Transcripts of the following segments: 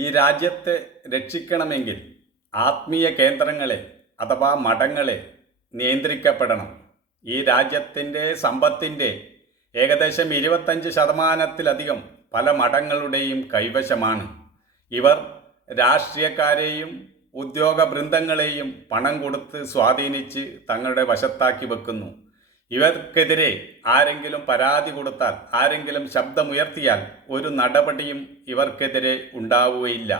ഈ രാജ്യത്തെ രക്ഷിക്കണമെങ്കിൽ ആത്മീയ കേന്ദ്രങ്ങളെ അഥവാ മഠങ്ങളെ നിയന്ത്രിക്കപ്പെടണം. ഈ രാജ്യത്തിൻ്റെ സമ്പത്തിൻ്റെ ഏകദേശം 25% പല മഠങ്ങളുടെയും കൈവശമാണ്. ഇവർ രാഷ്ട്രീയക്കാരെയും ഉദ്യോഗ ബൃന്ദങ്ങളെയും പണം കൊടുത്ത് സ്വാധീനിച്ച് തങ്ങളുടെ വശത്താക്കി വെക്കുന്നു. ഇവർക്കെതിരെ ആരെങ്കിലും പരാതി കൊടുത്താൽ, ആരെങ്കിലും ശബ്ദമുയർത്തിയാൽ ഒരു നടപടിയും ഇവർക്കെതിരെ ഉണ്ടാവുകയില്ല.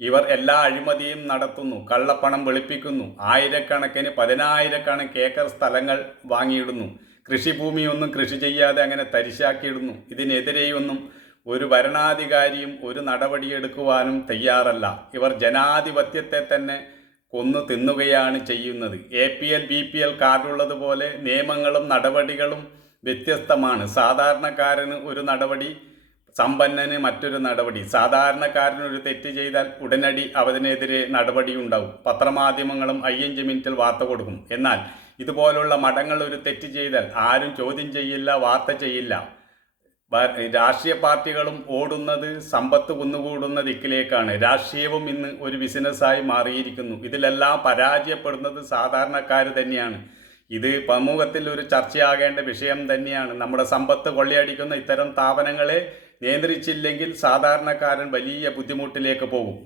ഇവർ എല്ലാ അഴിമതിയും നടത്തുന്നു, കള്ളപ്പണം വെളുപ്പിക്കുന്നു, ആയിരക്കണക്കിന് 10,000-കണക്കിന് ഏക്കർ സ്ഥലങ്ങൾ വാങ്ങിയിടുന്നു, കൃഷിഭൂമിയൊന്നും കൃഷി ചെയ്യാതെ അങ്ങനെ തരിശാക്കിയിടുന്നു. ഇതിനെതിരെയൊന്നും ഒരു ഭരണാധികാരിയും ഒരു നടപടിയെടുക്കുവാനും തയ്യാറല്ല. ഇവർ ജനാധിപത്യത്തെ തന്നെ കൊന്നു തിന്നുകയാണ് ചെയ്യുന്നത്. APL BPL കാർഡുള്ളതുപോലെ നിയമങ്ങളും നടപടികളും വ്യത്യസ്തമാണ്. സാധാരണക്കാരന് ഒരു നടപടി, സമ്പന്നന് മറ്റൊരു നടപടി. സാധാരണക്കാരനൊരു തെറ്റ് ചെയ്താൽ ഉടനടി അവനെതിരെ നടപടി ഉണ്ടാവും. പത്രമാധ്യമങ്ങളും 5 മിനിറ്റിൽ വാർത്ത കൊടുക്കും. എന്നാൽ ഇതുപോലുള്ള മഠങ്ങൾ ഒരു തെറ്റ് ചെയ്താൽ ആരും ചോദ്യം ചെയ്യില്ല, വാർത്ത ചെയ്യില്ല. രാഷ്ട്രീയ പാർട്ടികളും ഓടുന്നത് സമ്പത്ത് കുന്നുകൂടുന്ന ദിക്കിലേക്കാണ്. രാഷ്ട്രീയവും ഇന്ന് ഒരു ബിസിനസ്സായി മാറിയിരിക്കുന്നു. ഇതിലെല്ലാം പരാജയപ്പെടുന്നത് സാധാരണക്കാർ തന്നെയാണ്. ഇത് സമൂഹത്തിൽ ഒരു ചർച്ചയാകേണ്ട വിഷയം തന്നെയാണ്. നമ്മുടെ സമ്പത്ത് കൊള്ളയടിക്കുന്ന ഇത്തരം സ്ഥാപനങ്ങളെ നിയന്ത്രിച്ചില്ലെങ്കിൽ സാധാരണക്കാരൻ വലിയ ബുദ്ധിമുട്ടിലേക്ക് പോകും.